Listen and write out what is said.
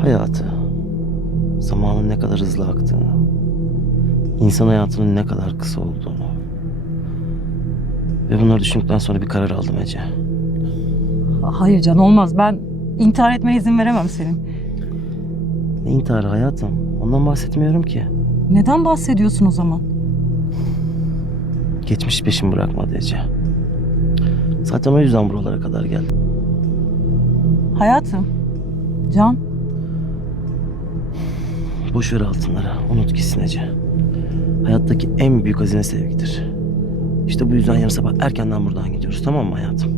Hayatı, zamanın ne kadar hızlı aktığını, insan hayatının ne kadar kısa olduğunu ve bunları düşündükten sonra bir karar aldım Ece. Hayır Can olmaz. Ben intihar etmene izin veremem senin. Ne intiharı hayatım? Ondan bahsetmiyorum ki. Neden bahsediyorsun o zaman? Geçmiş peşimi bırakmadı Ece. Zaten o yüzden buralara kadar geldim. Hayatım. Can. Boş ver altınları. Unut gitsin Ece. Hayattaki en büyük hazine sevgidir. İşte bu yüzden yarın sabah erkenden buradan gidiyoruz tamam mı hayatım?